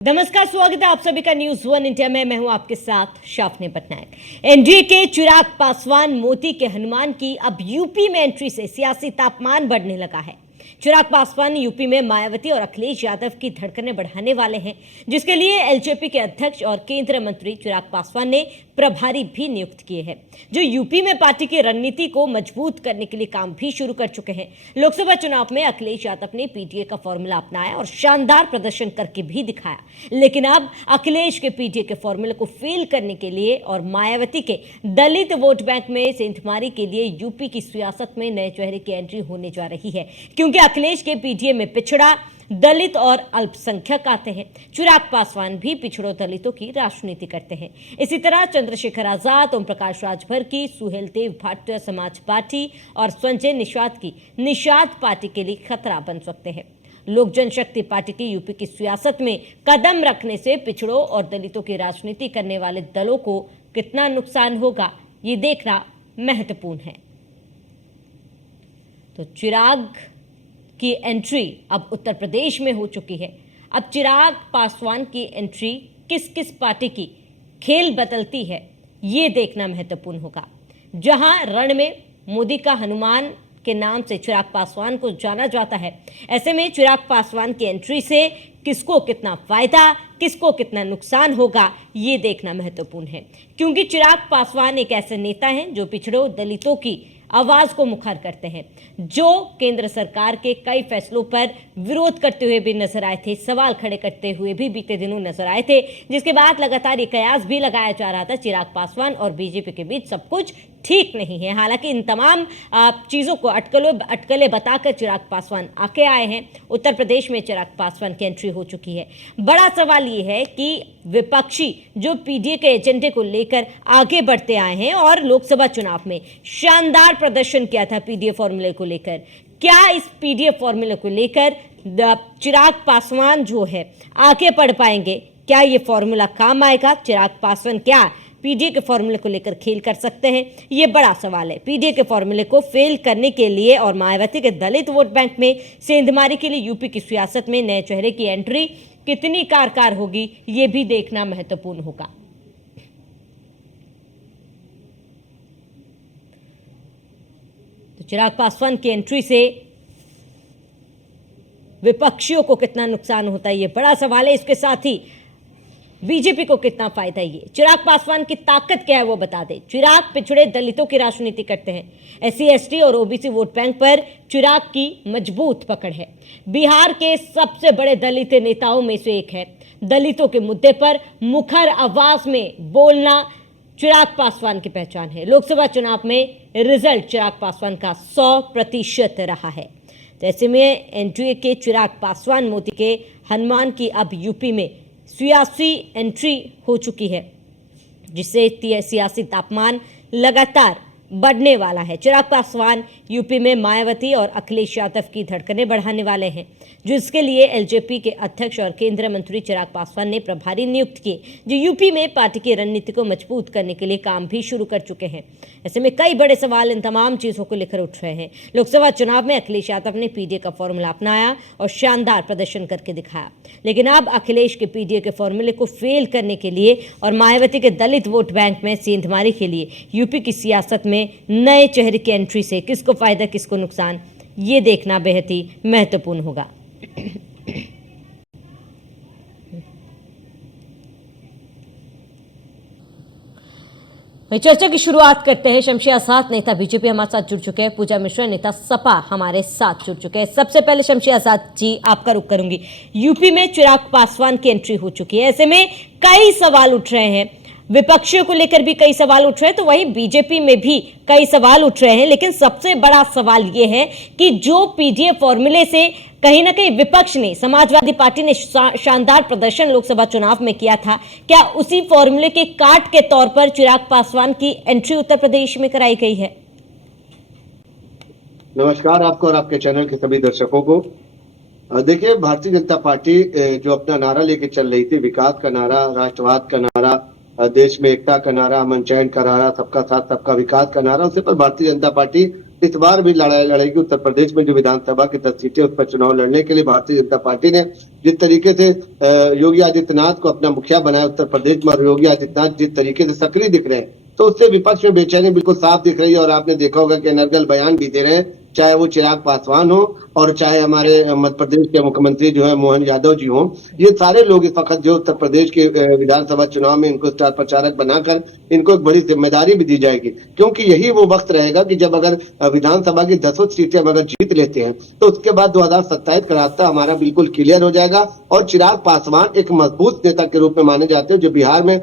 नमस्कार, स्वागत है आप सभी का न्यूज वन इंडिया में। मैं हूं आपके साथ शाफनी पटनायक। एनडीए के चिराग पासवान मोदी के हनुमान की अब यूपी में एंट्री से सियासी तापमान बढ़ने लगा है। चिराग पासवान यूपी में मायावती और अखिलेश यादव की धड़कनें बढ़ाने वाले हैं, जिसके लिए एलजेपी के अध्यक्ष और केंद्रीय मंत्री चिराग पासवान ने प्रभारी भी नियुक्त किए हैं, जो यूपी में पार्टी की रणनीति को मजबूत करने के लिए काम भी शुरू कर चुके हैं। लोकसभा चुनाव में अखिलेश यादव ने पीडीए का फॉर्मूला अपनाया और शानदार प्रदर्शन करके भी दिखाया, लेकिन अब अखिलेश के पीडीए के फॉर्मूले को फेल करने के लिए और मायावती के दलित वोट बैंक में सेंधमारी के लिए यूपी की सियासत में नए चेहरे की एंट्री होने जा रही है, क्योंकि अखिलेश के पीडीए में पिछड़ा, दलित और अल्पसंख्यक आते हैं। चिराग पासवान भी पिछड़ों दलितों की राजनीति करते हैं। इसी तरह चंद्रशेखर आजाद, ओम प्रकाश राजभर की सुहेलदेव भाटिया समाज पार्टी और संजय निषाद की निषाद पार्टी के लिए खतरा बन सकते हैं। लोक जनशक्ति पार्टी की यूपी की सियासत में कदम रखने से पिछड़ों और दलितों की राजनीति करने वाले दलों को कितना नुकसान होगा, ये देखना महत्वपूर्ण है। तो चिराग की एंट्री अब उत्तर प्रदेश में हो चुकी है। अब चिराग पासवान की एंट्री किस किस पार्टी की खेल बदलती है, ये देखना महत्वपूर्ण होगा। जहां रण में मोदी का हनुमान के नाम से चिराग पासवान को जाना जाता है, ऐसे में चिराग पासवान की एंट्री से किसको कितना फायदा, किसको कितना नुकसान होगा, ये देखना महत्वपूर्ण है, क्योंकि चिराग पासवान एक ऐसे नेता हैं जो पिछड़ों दलितों की आवाज को मुखर करते हैं, जो केंद्र सरकार के कई फैसलों पर विरोध करते हुए भी नजर आए थे, सवाल खड़े करते हुए भी बीते दिनों नजर आए थे, जिसके बाद लगातार ये कयास भी लगाया जा रहा था चिराग पासवान और बीजेपी के बीच सब कुछ ठीक नहीं है। हालांकि इन तमाम चीजों को अटकलें बताकर चिराग पासवान आके आए हैं। उत्तर प्रदेश में चिराग पासवान की एंट्री हो चुकी है। बड़ा सवाल ये है कि विपक्षी जो पीडीए के एजेंडे को लेकर आगे बढ़ते आए हैं और लोकसभा चुनाव में शानदार प्रदर्शन किया था पीडीए फॉर्मूले को लेकर, क्या इस पीडीए फॉर्मूले को लेकर चिराग पासवान जो है आगे बढ़ पाएंगे? क्या ये फॉर्मूला काम आएगा? चिराग पासवान क्या पीडीए के फॉर्मूले को लेकर खेल कर सकते हैं? ये बड़ा सवाल है। पीडीए के फॉर्मूले को फेल करने के लिए और मायावती के दलित वोट बैंक में सेंधमारी के लिए यूपी की सियासत में नए चेहरे की एंट्री कितनी कारगर होगी, ये भी देखना महत्वपूर्ण होगा। तो चिराग पासवान की एंट्री से विपक्षियों को कितना नुकसान होता है, ये बड़ा सवाल है। इसके साथ ही बीजेपी को कितना फायदा है, ये चिराग पासवान की ताकत क्या है वो बता दे। चिराग पिछड़े दलितों की राजनीति करते हैं। एससी एसटी और ओबीसी वोट बैंक पर चिराग की मजबूत पकड़ है। बिहार के सबसे बड़े दलित नेताओं में से एक है। दलितों के मुद्दे पर मुखर आवाज में बोलना चिराग पासवान की पहचान है। लोकसभा चुनाव में रिजल्ट चिराग पासवान का 100% रहा है। ऐसे में एनडीए के चिराग पासवान मोदी के हनुमान की अब यूपी में सियासी एंट्री हो चुकी है, जिससे सियासी तापमान लगातार बढ़ने वाला है। चिराग पासवान यूपी में मायावती और अखिलेश यादव की धड़कनें बढ़ाने वाले हैं, जिसके लिए एलजेपी के अध्यक्ष और केंद्रीय मंत्री चिराग पासवान ने प्रभारी नियुक्त किए, जो यूपी में पार्टी की रणनीति को मजबूत करने के लिए काम भी शुरू कर चुके हैं। ऐसे में कई बड़े सवाल इन तमाम चीज़ों को लेकर उठ रहे हैं। लोकसभा चुनाव में अखिलेश यादव ने पीडीए का फॉर्मूला अपनाया और शानदार प्रदर्शन करके दिखाया, लेकिन अब अखिलेश के पीडीए के फॉर्मूले को फेल करने के लिए और मायावती के दलित वोट बैंक में सेंधमारी के लिए यूपी की सियासत में नए चेहरे की एंट्री से किसको फायदा, किसको नुकसान, ये देखना बेहद ही महत्वपूर्ण होगा। चर्चा की शुरुआत करते हैं। शमशेर आजाद नेता बीजेपी हमारे साथ जुड़ चुके हैं। पूजा मिश्रा नेता सपा हमारे साथ जुड़ चुके हैं। सबसे पहले शमशेर आजाद जी, आपका रुख करूंगी। यूपी में चिराग पासवान की एंट्री हो चुकी है, ऐसे में कई सवाल उठ रहे हैं। विपक्षियों को लेकर भी कई सवाल उठ रहे हैं, तो वहीं बीजेपी में भी कई सवाल उठ रहे हैं। लेकिन सबसे बड़ा सवाल यह है कि जो पीडीए फॉर्मूले से कहीं ना कहीं विपक्ष ने, समाजवादी पार्टी ने शानदार प्रदर्शन लोकसभा चुनाव में किया था, क्या उसी फॉर्मूले के काट के तौर पर चिराग पासवान की एंट्री उत्तर प्रदेश में कराई गई है? नमस्कार आपको और आपके चैनल के सभी दर्शकों को। देखिए, भारतीय जनता पार्टी जो अपना नारा लेके चल रही थी, विकास का नारा, राष्ट्रवाद का नारा, देश में एकता का नारा, अमन चैन का नारा, सबका साथ सबका विकास का नारा, उसे पर भारतीय जनता पार्टी इस बार भी लड़ाई लड़ेगी उत्तर प्रदेश में जो विधानसभा की 10 सीटें, उस पर चुनाव लड़ने के लिए भारतीय जनता पार्टी ने जिस तरीके से योगी आदित्यनाथ को अपना मुखिया बनाया उत्तर प्रदेश में, और योगी आदित्यनाथ जिस तरीके से सक्रिय दिख रहे हैं, तो उससे विपक्ष में बेचैनी बिल्कुल साफ दिख रही है। और आपने देखा होगा कि अनर्गल बयान भी दे रहे हैं, चाहे वो चिराग पासवान हो और चाहे हमारे मध्य प्रदेश के मुख्यमंत्री जो है मोहन यादव जी हो। ये सारे लोग इस वक्त जो उत्तर प्रदेश के विधानसभा चुनाव में इनको स्टार प्रचारक बनाकर इनको एक बड़ी जिम्मेदारी भी दी जाएगी, क्योंकि यही वो वक्त रहेगा कि जब अगर विधानसभा की 10 सीटें अगर जीत लेते हैं तो उसके बाद 2027 का रास्ता हमारा बिल्कुल क्लियर हो जाएगा। और चिराग पासवान एक मजबूत नेता के रूप में माने जाते हैं, जो बिहार में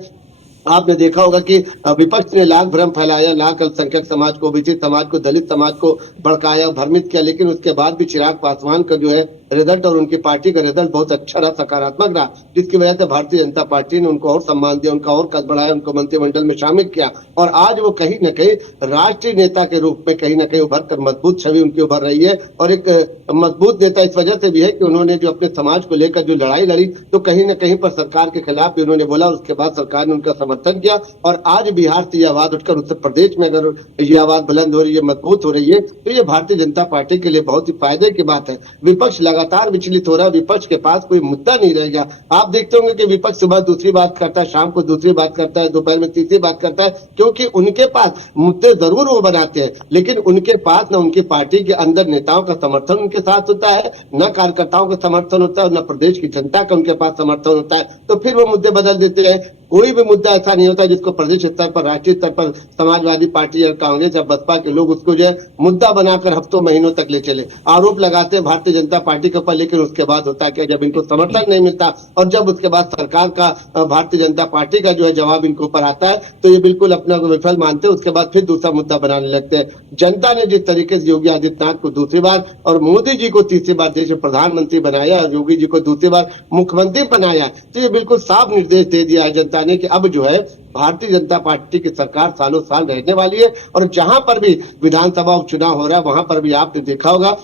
आपने देखा होगा कि विपक्ष ने लाख भ्रम फैलाया, लाख अल्पसंख्यक समाज को, ओबीसी समाज को, दलित समाज को भड़काया, भ्रमित किया, लेकिन उसके बाद भी चिराग पासवान का जो है रिजल्ट और उनकी पार्टी का रिजल्ट बहुत अच्छा रहा, सकारात्मक रहा, जिसकी वजह से भारतीय जनता पार्टी ने उनको और सम्मान दिया, उनका और कद बढ़ाया, उनको मंत्रिमंडल में शामिल किया। और आज वो कहीं न कहीं राष्ट्रीय नेता के रूप में कहीं न कहीं उभर कर मजबूत छवि उनकी उभर रही है। और एक मजबूत नेता इस वजह से भी है कि उन्होंने जो अपने समाज को लेकर जो लड़ाई लड़ी, तो कहीं न कहीं पर सरकार के खिलाफ भी उन्होंने बोला, उसके बाद सरकार ने उनका समर्थन किया। और आज बिहार से ये आवाज उठकर उत्तर प्रदेश में अगर ये आवाज बुलंद हो रही है, मजबूत हो रही है, तो ये भारतीय जनता पार्टी के लिए बहुत ही फायदे की बात है। विपक्ष लगातार विचलित हो रहा है, विपक्ष के पास कोई मुद्दा नहीं रहेगा। आप देखते होंगे कि विपक्ष सुबह दूसरी बात करता है, शाम को दूसरी बात करता है, दोपहर में तीसरी बात करता है, क्योंकि उनके पास मुद्दे जरूर वो बनाते हैं, लेकिन उनके पास न उनकी पार्टी के अंदर नेताओं का समर्थन उनके साथ होता है, न कार्यकर्ताओं का समर्थन होता है, न प्रदेश की जनता का उनके पास समर्थन होता है, तो फिर वो मुद्दे बदल देते हैं। कोई भी मुद्दा ऐसा नहीं होता जिसको प्रदेश स्तर पर, राष्ट्रीय स्तर पर समाजवादी पार्टी या कांग्रेस या बसपा के लोग उसको जो है मुद्दा बनाकर हफ्तों महीनों तक ले चले, आरोप लगाते हैं भारतीय जनता पार्टी के ऊपर, लेकिन उसके बाद होता है कि जब इनको समर्थन नहीं मिलता और जब उसके बाद सरकार का, भारतीय जनता पार्टी का जो है जवाब इनके ऊपर आता है, तो ये बिल्कुल अपना को विफल मानते हैं, उसके बाद फिर दूसरा मुद्दा बनाने लगते हैं। जनता ने जिस तरीके से योगी आदित्यनाथ को दूसरी बार और मोदी जी को तीसरी बार देश में प्रधानमंत्री बनाया और योगी जी को दूसरी बार मुख्यमंत्री बनाया, तो ये बिल्कुल साफ निर्देश दे दिया है जनता ने कि अब जो है भारतीय जनता पार्टी की सरकार सालों साल रहने वाली है। और जहां पर भी विधानसभा उपचुनाव हो रहा है, वहां पर भी आपने देखा होगा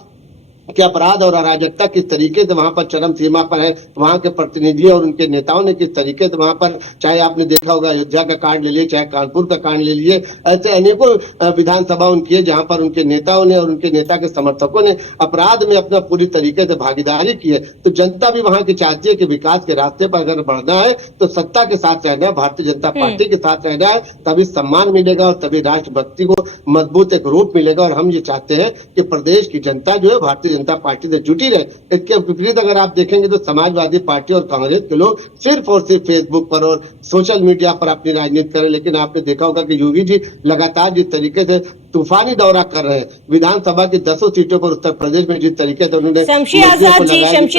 कि अपराध और अराजकता किस तरीके से वहां पर चरम सीमा पर है, वहां के प्रतिनिधियों और उनके नेताओं ने किस तरीके से वहां पर, चाहे आपने देखा होगा अयोध्या का कांड ले लिए, चाहे कानपुर का कांड ले लिए, ऐसे अनेकों विधानसभा उनकी है जहां पर उनके नेताओं ने और उनके नेता के समर्थकों ने अपराध में अपना पूरी तरीके से भागीदारी की है। तो जनता भी वहां की चाहती है कि विकास के रास्ते पर अगर बढ़ना है तो सत्ता के साथ रहना है, भारतीय जनता पार्टी के साथ रहना है, तभी सम्मान मिलेगा और तभी राष्ट्रभक्ति को मजबूत एक रूप मिलेगा। और हम ये चाहते हैं कि प्रदेश की जनता जो है भारतीय जनता पार्टी से जुटी रहे। इसके विपरीत अगर आप देखेंगे तो समाजवादी पार्टी और कांग्रेस के लोग सिर्फ और सिर्फ फेसबुक पर और सोशल मीडिया पर अपनी राजनीति करें, लेकिन आपने देखा होगा कि योगी जी लगातार जिस तरीके से तूफानी दौरा कर रहे हैं, विधानसभा की 10 सीटों पर उत्तर प्रदेश में जिस तरीके से उन्होंने शमशी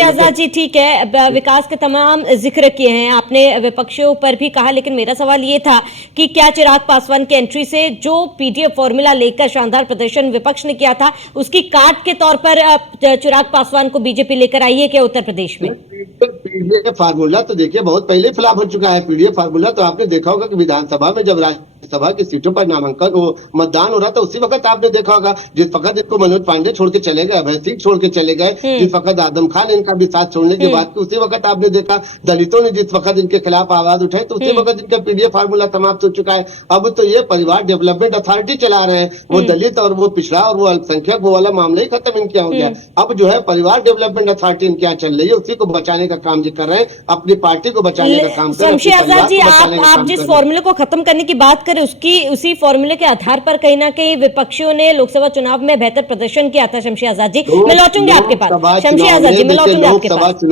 आजाद जी ठीक है, विकास के तमाम जिक्र किए हैं आपने, विपक्षों पर भी कहा, लेकिन मेरा सवाल ये था कि क्या चिराग पासवान की एंट्री से जो पीडीएफ फॉर्मूला लेकर शानदार प्रदर्शन विपक्ष ने किया था, उसकी काट के तौर पर चिराग पासवान को बीजेपी लेकर आई है क्या उत्तर प्रदेश में? पीडीएफ फार्मूला तो देखिए बहुत पहले फ्लॉप हो चुका है। पीडीएफ फार्मूला तो आपने देखा होगा कि विधानसभा में जब राज्यसभा की सीटों पर नामांकन वो मतदान हो रहा था, उसी वक्त आपने देखा होगा जिस वक्त इनको मनोज पांडे छोड़ के चले गए, अभय सिंह छोड़ के चले गए, जिस वक्त आदम खान इनका भी साथ छोड़ने के बाद उसी वक्त आपने देखा दलितों ने जिस वक्त इनके खिलाफ आवाज उठाई, तो उसी वक्त इनका पीडीएफ फार्मूला समाप्त हो चुका है। अब तो ये परिवार डेवलपमेंट अथॉरिटी चला रहे हैं, वो दलित और वो पिछड़ा और वो अल्पसंख्यक वो वाला मामला ही खत्म इनके हो गया। अब जो है परिवार डेवलपमेंट अथॉरिटी इनके यहाँ चल रही है, उसी को बचाने का काम कर रहे हैं, अपनी पार्टी को बचाने का काम कर रहे हैं। शमशी आजाद जी, आप जिस फॉर्मूले को खत्म करने की बात करें, उसी फॉर्मूले के आधार पर कहीं ना कहीं विपक्षियों ने लोकसभा चुनाव में बेहतर प्रदर्शन किया था। शमशी आजाद जी, मैं लौटूंगी आपके पास। शमशी आजाद जी, मैं लौटूंगी आपके पास।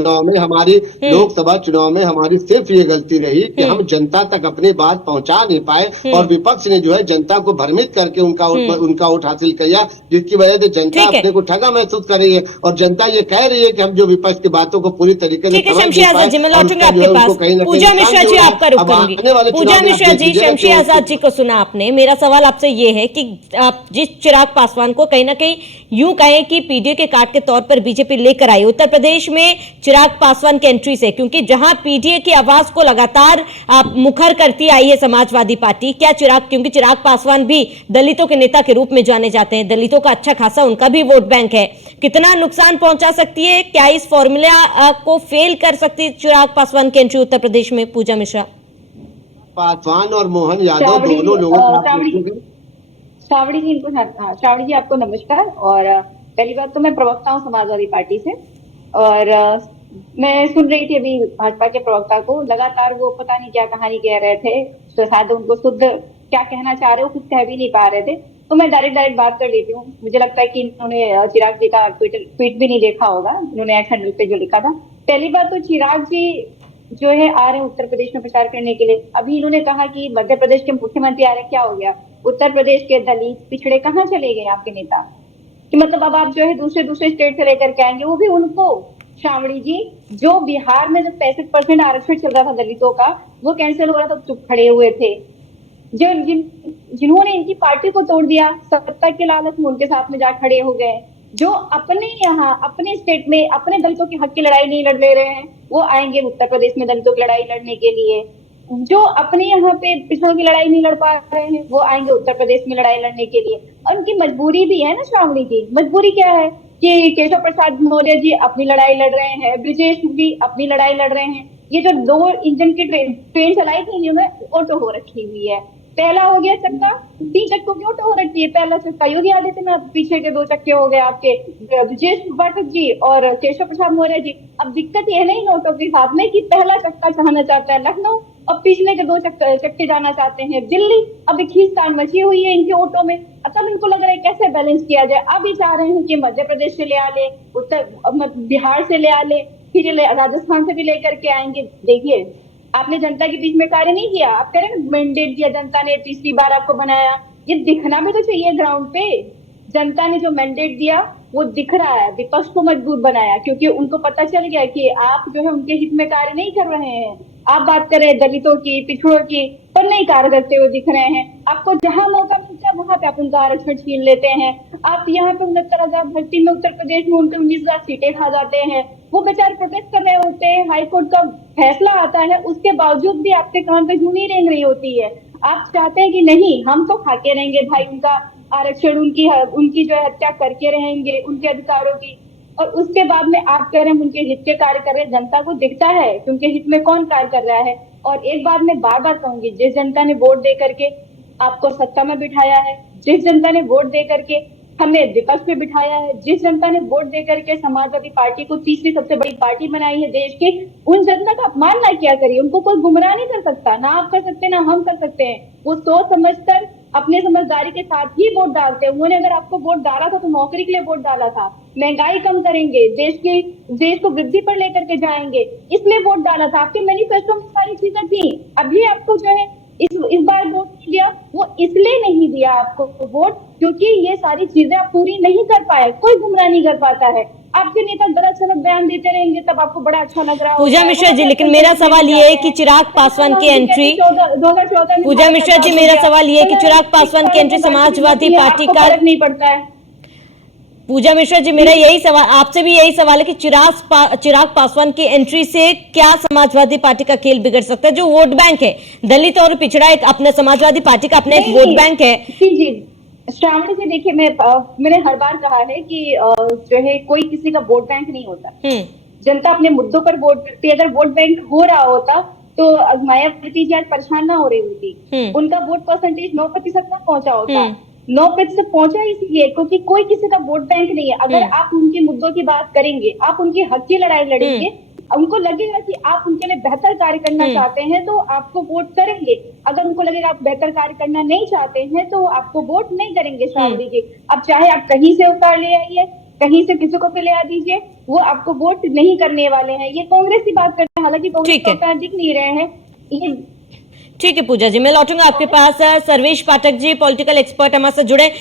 लोकसभा चुनाव में हमारी सिर्फ ये गलती रही कि हम जनता तक अपनी बात पहुंचा नहीं पाए और विपक्ष ने जो है जनता को भ्रमित करके उनका वोट हासिल किया, जिसकी वजह से जनता अपने को ठगा महसूस कर रही है और जनता ये कह रही है कि हम जो विपक्ष की बातों को पूरी तरीके से शमशी आजाद जी, मैं लौटूंगी आपके पास। पूजा मिश्रा जी, आपका रुख करूंगी। पूजा मिश्रा जी, शमशी आजाद जी को सुना आपने, मेरा सवाल आपसे ये है कि आप जिस चिराग पासवान को कहीं ना कहीं यूं कहें कि पीडीए के कार्ड के तौर पर बीजेपी लेकर आई उत्तर प्रदेश में चिराग पासवान की एंट्री से, क्योंकि जहां पीडीए की आवाज को लगातार मुखर करती आई है समाजवादी पार्टी, क्या क्योंकि चिराग पासवान भी दलितों के नेता के रूप में जाने जाते हैं, दलितों का अच्छा खासा उनका भी वोट बैंक है, कितना नुकसान पहुंचा सकती है, क्या इस फॉर्मूला को फेल कर सकती है चिराग पासवान की एंट्री उत्तर प्रदेश में? पूजा मिश्रा। पासवान और मोहन यादव दोनों लोगों श्रावणी जी श्रावणी जी आपको नमस्कार। और पहली बात तो मैं प्रवक्ता हूँ समाजवादी पार्टी से। और मैं सुन रही थी अभी भाजपा के प्रवक्ता को, लगातार वो पता नहीं क्या कहानी कह रहे थे, तो शायद उनको शुद्ध क्या कहना चाह रहे हो कुछ कह भी नहीं पा रहे थे। तो मैं डायरेक्ट डायरेक्ट बात कर लेती हूँ। मुझे लगता है कि इन्होंने चिराग जी का ट्वीट भी नहीं देखा होगा, इन्होंने एक्स हैंडल पे जो लिखा था। पहली बात तो चिराग जी जो है आ रहे हैं उत्तर प्रदेश में प्रचार करने के लिए। अभी इन्होंने कहा कि मध्य प्रदेश के मुख्यमंत्री आ रहे हैं, क्या हो गया? उत्तर प्रदेश के दलित पिछड़े कहाँ चले गए आपके नेता? कि मतलब अब आप जो है दूसरे दूसरे स्टेट से लेकर के आएंगे, वो भी उनको। श्रावणी जी, जो बिहार में जब 65% आरक्षण चल रहा था दलितों का, वो कैंसिल हो रहा था, चुप खड़े हुए थे। जो जिन्होंने इनकी पार्टी को तोड़ दिया, सत्ता के लालच में उनके साथ में जा खड़े हो गए। जो अपने यहाँ अपने स्टेट में अपने दलितों के हक की लड़ाई नहीं लड़ ले रहे हैं, वो आएंगे उत्तर प्रदेश में दलितों की लड़ाई लड़ने के लिए। जो अपने यहाँ पे पिछड़ों की लड़ाई नहीं लड़ पा रहे हैं, वो आएंगे उत्तर प्रदेश में लड़ाई लड़ने के लिए। और उनकी मजबूरी भी है ना श्रावणी जी। मजबूरी क्या है कि केशव प्रसाद मौर्य जी अपनी लड़ाई लड़ रहे हैं, ब्रिजेश भी अपनी लड़ाई लड़ रहे हैं। ये जो 2 इंजन की ट्रेन चलाई थी, इन्होंने ऑटो हो रखी हुई है। पहला हो गया चक्का, 3 चक्कों की ऑटो हो रखी है। पहला चक्का योगी आदित्यनाथ, पीछे के 2 चक्के हो गए आपके ब्रजेश पाठक जी और केशव प्रसाद मौर्य जी। अब दिक्कत ये है ना इन ऑटो के साथ में कि पहला चक्का जाना चाहता है लखनऊ और पिछले के 2 चक्के जाना चाहते हैं दिल्ली। अब एक खींचतान मची हुई है इनके ऑटो में। तब इनको लग रहा है कैसे बैलेंस किया जाए। अब ये चाह रहे हैं कि मध्य प्रदेश से ले आ ले, बिहार से ले आ ले, फिर राजस्थान से भी लेकर के आएंगे। देखिए, आपने जनता के बीच में कार्य नहीं किया। आप कह रहे हैं मैंडेट दिया जनता ने, तीसरी बार आपको बनाया। ये दिखना भी तो चाहिए ग्राउंड पे। जनता ने जो मैंडेट दिया वो दिख रहा है। विपक्ष को मजबूत बनाया क्योंकि उनको पता चल गया कि आप जो है उनके हित में कार्य नहीं कर रहे हैं। आप बात कर रहे हैं दलितों की, पिछड़ों की, पर नहीं कार्य करते हुए दिख रहे हैं। आपको जहां मौका मिलता है वहां पे आप उनका आरक्षण छीन लेते हैं। आप यहाँ पे 69,000 भर्ती में उत्तर प्रदेश में उनके 19,000 सीटें खा जाते हैं। वो बेचारे प्रोटेस्ट कर रहे होते हैं, हाईकोर्ट का फैसला आता है, उसके बावजूद भी आपके कान पे जूं नहीं रेंग रही होती है। आप चाहते हैं कि नहीं, हम तो खाके रहेंगे भाई उनका आरक्षण, उनकी जो है हत्या करके रहेंगे उनके अधिकारों की। और उसके बाद में आप कह रहे हैं उनके हित के कार्य कर रहे हैं। जनता को दिखता है कि उनके हित में कौन कार्य कर रहा है। और एक बात मैं बार बार कहूंगी, जिस जनता ने वोट दे करके आपको सत्ता में बिठाया है, जिस जनता ने वोट दे करके हमें विपक्ष में बिठाया है, जिस जनता ने वोट दे करके समाजवादी पार्टी को तीसरी सबसे बड़ी पार्टी बनाई है देश की, उन जनता का अपमान ना किया करिए। उनको कोई गुमराह नहीं कर सकता, ना आप कर सकते ना हम कर सकते हैं। वो सोच समझकर अपने समझदारी के साथ ही वोट डालते हैं। उन्होंने अगर आपको वोट डाला था तो नौकरी के लिए वोट डाला था, महंगाई कम करेंगे, देश को वृद्धि पर लेकर के जाएंगे, इसलिए वोट डाला था। आपके मैनिफेस्टो में सारी चीजें थी। अभी आपको जो है इस बार वोट नहीं दिया, वो इसलिए नहीं दिया आपको वोट क्योंकि ये सारी चीजें आप पूरी नहीं कर पाए। कोई गुमराह नहीं कर पाता है। आपके नेता गलत सलत बयान देते रहेंगे तब आपको बड़ा अच्छा लग रहा पूजा मिश्रा जी, लेकिन मेरा सवाल ये है कि चिराग पासवान की एंट्री, 2014 पूजा मिश्रा जी, मेरा सवाल ये है कि चिराग पासवान की एंट्री समाजवादी पार्टी का नहीं पड़ता है। पूजा मिश्रा जी, मेरा यही सवाल आपसे भी यही सवाल है कि चिराग पासवान की एंट्री से क्या समाजवादी पार्टी का खेल बिगड़ सकता है? जो वोट बैंक है, दलित और पिछड़ा एक अपना समाजवादी पार्टी का अपना एक वोट बैंक है। जी श्रावणी जी, देखिए मैंने हर बार कहा है कि जो है कोई किसी का वोट बैंक नहीं होता। जनता अपने मुद्दों पर वोट करती है। अगर वोट बैंक हो रहा होता तो मायावती जी आज परेशान ना हो रही होती। उनका वोट परसेंटेज 9% तक पहुंचा होता। 9% पहुंचा इसलिए क्योंकि कोई किसी का वोट बैंक नहीं है। अगर आप उनके मुद्दों की बात करेंगे, आप उनकी हक की लड़ाई लड़ेंगे, उनको लगेगा कि आप उनके लिए बेहतर कार्य करना चाहते हैं तो आपको वोट करेंगे। अगर उनको लगेगा आप बेहतर कार्य करना नहीं चाहते हैं तो आपको वोट नहीं करेंगे। श्रावणी जी, अब चाहे आप कहीं से उतार ले आइए, कहीं से किसी को भी ले आ दीजिए, वो आपको वोट नहीं करने वाले हैं। ये कांग्रेस की बात करते हैं, हालांकि कांग्रेस को दिख नहीं रहे हैं ये। ठीक है पूजा जी, मैं लौटूंगा आपके पास। सर्वेश पाठक जी, पॉलिटिकल एक्सपर्ट हमारे साथ जुड़े।